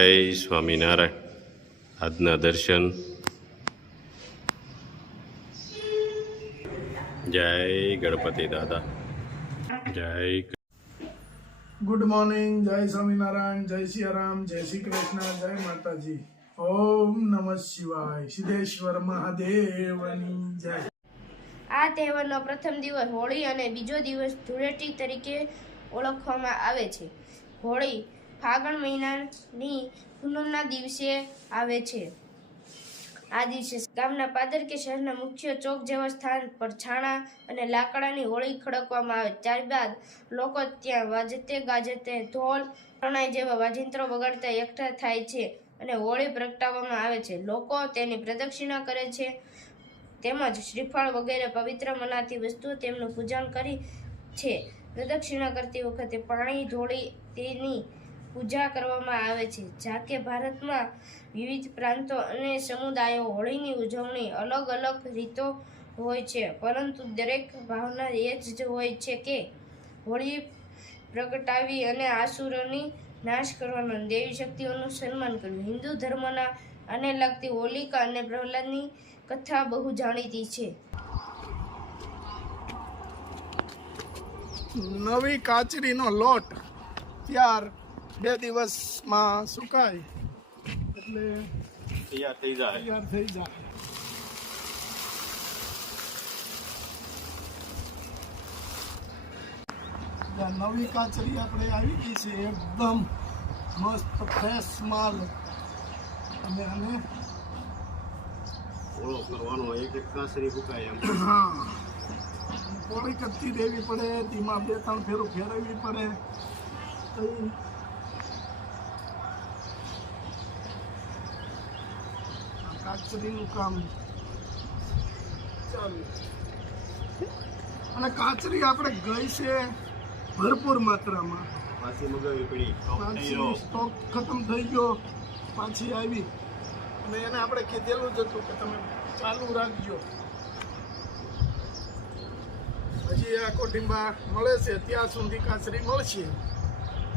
સ્વામિનારાયણ. આજના દર્શન. જય ગણપતિ દાદા. જય. Good morning. જય સ્વામિનારાયણ. જય સિયારામ. જય શ્રી કૃષ્ણ. જય માતાજી. ઓમ નમઃ શિવાય. સિદ્ધેશ્વર મહાદેવની જય. આ તહેવારનો પ્રથમ દિવસ હોળી અને બીજો દિવસ ધૂળેટી તરીકે ઓળખવામાં આવે છે. હોળી ફાગણ મહિનાની પૂનમના દિવસે આવે છે. આ દિવસે ગામના પાદર કે શહેરના મુખ્ય ચોક જેવા સ્થાન પર છાણા અને લાકડાની હોળી ખડકવામાં આવે. ત્યારબાદ લોકો ત્યાં વાજતે ગાજતે ઢોલ શરણાઈ જેવા વાજિંત્રો વગાડતા એકઠા થાય છે અને હોળી પ્રગટાવવામાં આવે છે. લોકો તેની પ્રદક્ષિણા કરે છે તેમજ શ્રીફળ વગેરે પવિત્ર મનાતી વસ્તુઓ તેમનું પૂજન કરી છે. પ્રદક્ષિણા કરતી વખતે પાણી ઢોળી તેની પૂજા કરવામાં આવે છે. જાકે ભારતમાં વિવિધ પ્રાંતો અને સમુદાયો હોળીની ઉજવણી અલગ અલગ રીતો હોય છે, પરંતુ દરેક ભાવના એ જ હોય છે કે હોળી પ્રગટાવી અને આસુરોની નાશ કરવાનો, દેવી શક્તિઓનું સન્માન કરવું. હિન્દુ ધર્મના આને લગતી હોલિકા અને પ્રહલાદની કથા બહુ જાણીતી છે. નવી કાચરીનો લોટ ત્યાર 2 દિવસમાં સુકાય એટલે તૈયાર થઈ જાય. તૈયાર થઈ જાય. નવી કાચરી આપણે આવી ગઈ છે, એકદમ મસ્ત ફ્રેશ માલ. અને આને ઓળો કરવાનો, એક એક કાસરી ફૂકાય એમ. હા, પોળી કરતી રહેવી પડે, ધીમા 2-3 ફેરું ફેરવવી પડે. તો કાચરીનું કામ ચાલુ. અને કાચરી આપણે ગઈ છે ભરપૂર માત્રામાં. પાછી મગાવી પડી. પાછી સ્ટોક ખતમ થઈ ગયો, પાછી આવી. અને એને આપણે કીધેલું જ હતું કે તમે ચાલુ રાખજો. હજી આ કોઠીંબા મળે છે ત્યાં સુધી કાચરી મળશે,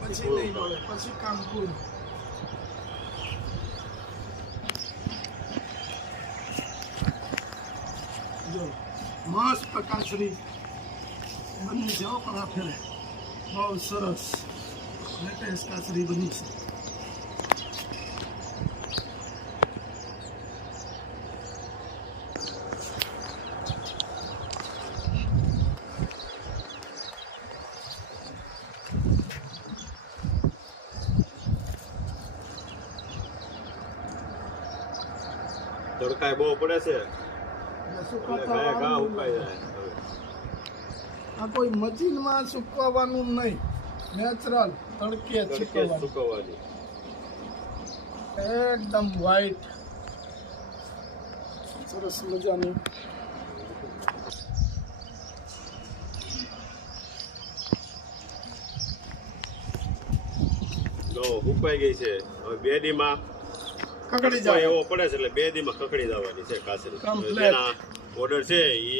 પછી નહીં મળે, પછી કામ પૂરું. જો મસ્ત કાચરી બની છે પણ આ ફેરે બહુ સરસ લેટેસ્ટ કાચરી બની છે. તડકાય બહુ પડે છે. સુકાતા ઘા ઉકાઈ જાય. આ કોઈ મશીનમાં સુકવવાનું નહીં, નેચરલ તડકે સુકવવાની. એકદમ વ્હાઈટ સરસ મજાની. ઉકાઈ ગઈ છે. હવે 2 દીમાં કકડી જાય એવો પડે છે એટલે 2 દીમાં કકડી જવાની છે કાચરી. Complete. એના ઓર્ડર છે એ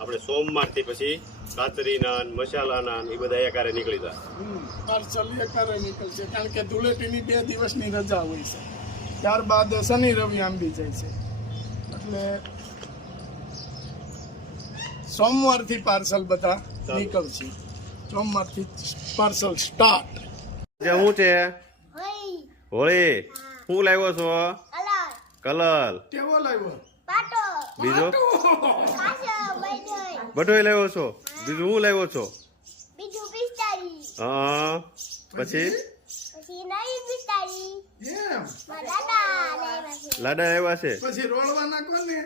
આપણે સોમવારથી પછી કાચરીના મસાલાના એ બધા એકારે નીકળી જાય. પાર્સલ એકારે નીકળશે, કારણ કે ધૂળેટીની 2 દિવસની રજા હોય છે. ત્યારબાદ શનિ રવિ આંબી જાય છે, એટલે સોમવારથી પાર્સલ બધા નીકળશે. સોમવારથી પાર્સલ સ્ટાર્ટ. શું છે? હોળી. શું લાવ્યો છો? કલર. કેવો લાવ્યો? બીજો બટોય લાવ્યો છો? બીજું શું લાવ્યો છો? હા, પછી એમ લાડા આવ્યા છે. પછી રોળવાના કોને?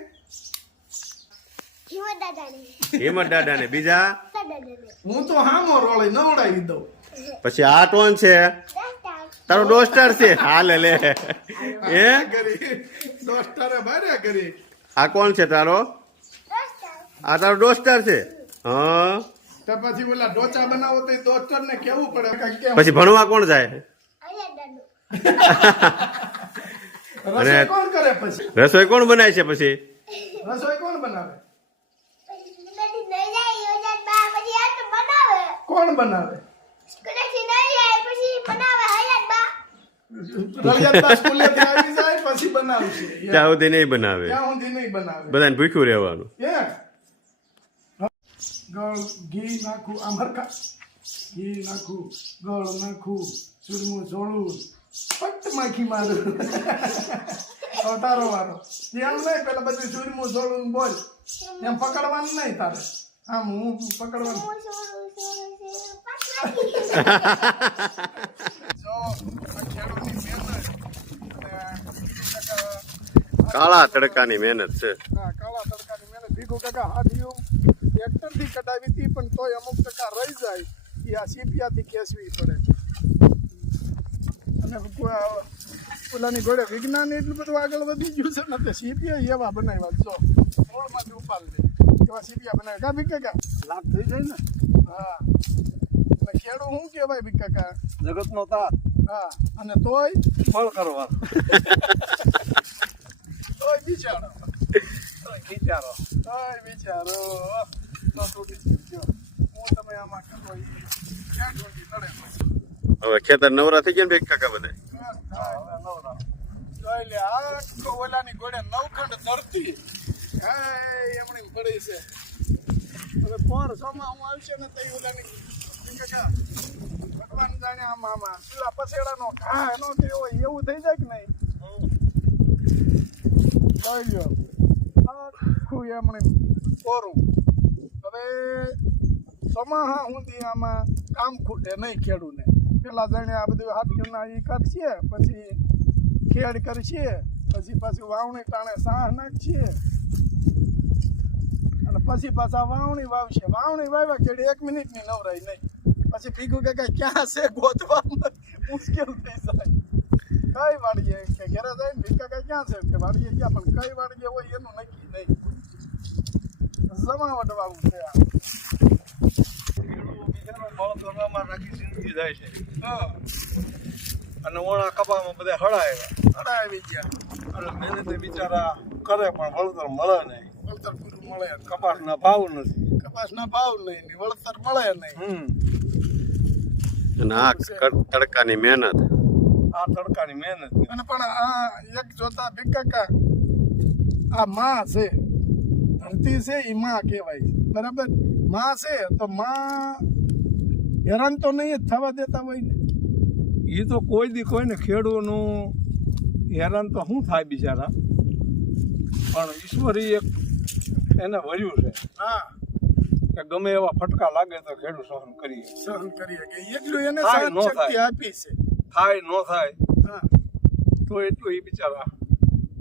હિંમત દાદા ને. બીજા હું તો હામો રોળી નવડાવી દઉં. પછી આ ટોન છે તારો દોસ્ટર છે. હાલે લે એ દોસ્તારે ભાર્યા કરી. આ કોણ છે તારો? આ તારો દોસ્ટર છે. હા, તો પછી ઓલા ઢોચા બનાવો તો દોસ્તર ને કેવું પડે. પછી ભણવા કોણ જાય? રસોઈ કોણ કરે? પછી રસોઈ કોણ બનાવે છે? પછી રસોઈ કોણ બનાવે? કોણ બનાવે? રળિયાતના સ્કૂલેથી આવી જાય પછી બનાવશે ત્યાં સુધી નહીં બનાવે, ત્યાં સુધી નહીં બનાવે બધાને ભૂખ્યું રહેવાનું. ગળ ઘી નાખું આમ હરખા ઘી નાખું ગળ નાખું ચૂરમું જોડું ફક્ત માખી મારું હવે તારો વારો એમ નહીં પેલા બધું ચૂરમું જોડું બોલ એમ પકડવાનું નહીં તારે આમ હું પકડવાનું જો આ ખેડૂતની મહેનત અને કાળા તડકાની મહેનત છે. હા કાળા તડકાની મહેનત ભીખુ કાકા હાથિયું ટ્રેક્ટરથી કઢાવી હતી પણ તોય અમુક ટકા રહી જાય એ આ સીપિયાથી ખેંચવી પડે અને ઓલાની ઘોડે વિજ્ઞાન એટલું બધું આગળ વધી ગયું છે ને તે સીપિયા એવા બનાવ્યા જો મોળમાંથી ઉપાડ લે એવા સીપિયા બનાવ્યા કા ભીખ કાકા લાભ થઈ જાય ને હા અને ખેડૂ શું કહેવાય ભીખ કાકા જગતનો તાત હા અને તોય ફળ કરવા તોય બિચારો વિચારો તોય બિચારો તો તૂટી ગયો હું તમે આમાં કરો એ ક્યાં ઢોંગી નડે પછી હવે ખેતર નવરા થઈ ગયા ને ભેગ કાકા બધા. એટલે આખો ઓલાની ઘોડે નવખંડ ધરતી એમણી પડી છે હવે પોર સોમાં હું આવશે ને તઈ ઓલાની ભગવાન જાણે આમાં પેલા પસેડાનો ઘા નો થયો હોય એવું થઈ જાય કે નહીં કહી લ્યો આખું એમણે પોરું હવે સમાહા સુધી આમાં કામ ખૂટે નહીં ખેડૂને પેલા જાણે આ બધું હાથીઓના એ કાઢશે પછી ખેડ કરશે પછી પાછું વાવણી ટાણે સાહ નાખશે અને પછી પાછા વાવણી વાવશે વાવણી વાવ્યા ખેડ 1 મિનિટની નવરાય નહીં પછી ભીખુ કાકા ક્યાં છે ગોતવામાં મુશ્કેલ થઈ જાય કઈ વાડીએ કે ઘરે જાય ને ભીખ કાકા ક્યાં છે કે વાડીએ ક્યાં પણ કઈ વાડીએ હોય એનું નક્કી નહીં જમાવટ વાળું છે આ રાખી જિંદગી જાય છે હા અને ઓણા કપામાં બધા હળાવ્યા હડાવી ગયા અને મહેનત બિચારા કરે પણ વળતર મળે નહીં. વળતર પૂરું મળે કપાસના ભાવ નથી. કપાસના ભાવ નહીં ને વળતર મળે નહીં અને આ તડકાની મહેનત. આ તડકાની મહેનત અને પણ આ એક જોતા ભીખ કાકા આ માં છે ધરતી છે એ માં કહેવાય બરાબર માં છે તો માં હેરાન તો નહીં જ થવા દેતા હોય ને એ તો કોઈ દી કોઈને ખેડૂતનું હેરાન તો શું થાય બિચારા પણ ઈશ્વરી એક એને વર્યું છે હા કે ગમે એવા ફટકા લાગે તો ખેડૂત સહન કરીએ સહન કરીએ કે એટલું એને થાય, સહન નો શક્તિ થાય. આપી છે થાય ન થાય હા તો એટલું એ બિચારા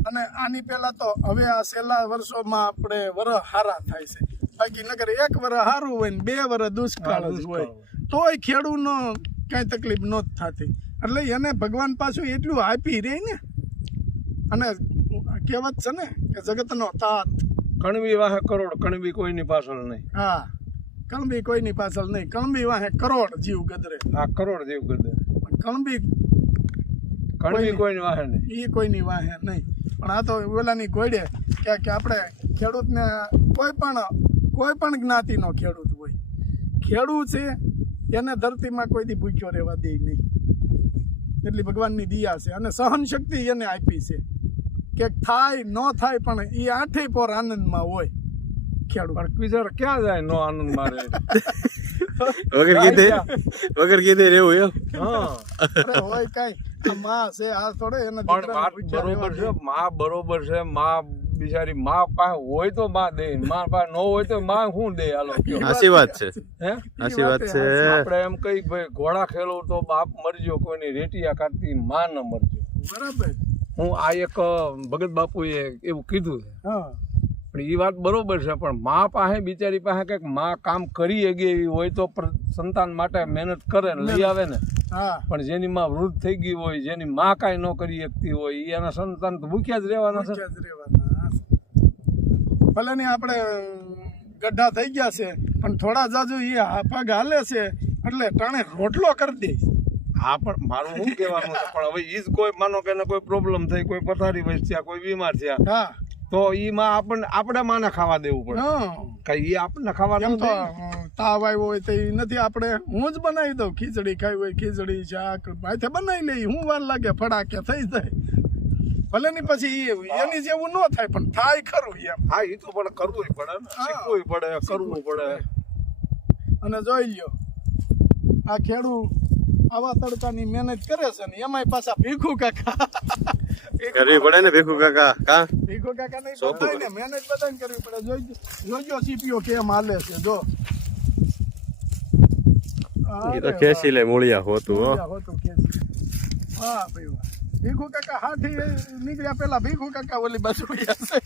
અને આની પહેલા તો હવે આ છેલ્લા વર્ષોમાં આપણે વરસ હારા થાય છે બાકી નગર 1 વરસ હારું હોય ને 2 વરસ દુષ્કાળ જ હોય તોય ખેડૂતનો કાંઈ તકલીફ ન થતી એટલે એને ભગવાન પાછું એટલું આપી રહી ને અને કહેવત છે ને કે જગતનો તાત કણવી વાહે કરોડ કણવી કોઈની પાછળ નહીં. હા કણબી કોઈની પાછળ નહીં કણબી વાહે કરોડ જીવ ગદરે આ કરોડ જેવ ગદે કણબી કણવી કોઈની વાહે નહીં. એ કોઈની વાહે નહીં પણ આ તો ઓલાની ઘોડે કે આપણે ખેડૂતને કોઈ પણ જ્ઞાતિનો ખેડૂત હોય ખેડૂત છે એને ધરતીમાં કોઈ દી ભૂખ્યો રહેવા દે નહીં એટલી ભગવાનની દિયા છે અને સહન શક્તિ એને આપી છે કે થાય ન થાય પણ એ આઠેય પોર આનંદમાં હોય ખેડૂત પણ બિચારા ક્યાં જાય નો આનંદ મારે વગર કીધે રહેવું એમ. હા અરે હોય કાંઈ આ માં છે આ થોડે એને પણ દીકરાને વાત ભૂખ્યા બરોબર રહેવા છે માં બરોબર છે માં બિચારી માં પાસે હોય તો માં દે માં પાસે ન હોય તો માં શું દે હાલો કયો. સાચી વાત છે, હે સાચી વાત છે. આપણે એમ કઈ ભાઈ ઘોડા ખેલો તો બાપ મરજો કોઈની રેટિયા કાઢતી માં ન મરજો. બરાબર હું આ એક ભગત બાપુએ એવું કીધું છે હા પણ એ વાત બરોબર છે પણ માં પાસે બિચારી પાસે કંઈક માં કામ કરી શકે એવી હોય તો સંતાન માટે મહેનત કરે ને લઈ આવે ને હા પણ જેની માં વૃદ્ધ થઈ ગઈ હોય જેની માં કાંઈ ન કરી શકતી હોય એના સંતાન તો ભૂખ્યા જ રહેવાના છે. ભૂખ્યા જ રહેવાના. ભલે ને આપણે ગઢા થઈ ગયા છે પણ થોડા જાજુ એ પગ હાલે છે એટલે ટાણે રોટલો કરી દે હા પણ મારું શું કહેવાનું છે પણ હવે ઈ જ કોઈ માનો કે એને કોઈ પ્રોબ્લેમ થઈ કોઈ પથારી વચ્યા કોઈ બીમાર થયા હા તો ઈમાં આપણે માને ખાવા દેવું પડે હા કઈ એ આપણને ખાવા એમ ન તો દે. તાવ આવ્યો હોય તો ઈ નથી આપણે હું જ બનાવી દઉં ખીચડી ખાવી હોય ખીચડી શાક માથે બનાવી લઈ હું વાર લાગે ફડાકે થઈ જાય ભલે ની પછી એની જેવું ન થાય પણ થાય ખરું એમ હા એ તો પણ કરવું પડે ને હા. શીખવું પડે કરવું પડે. અને જોઈ લ્યો આ ખેડૂત આવા તડકાની મહેનત કરે છે ને એમાંય પાછા ભીખુ કાકા કરવી પડે ને ભીખુ કાકા કા ભીખુ કાકા નહીં સોંપવું બધાય ને મહેનત બધાને કરવી પડે જોજો સીપીઓ કેમ હાલે છે જો એ તો ખેંચી લે મૂળિયા હોતું હો હોતું ખેંચી. વાહ ભાઈ વાહ ભીખુ કાકા હાથી નીકળ્યા પેલા ભીખુ કાકા ઓલી બાજુ ગયા છે.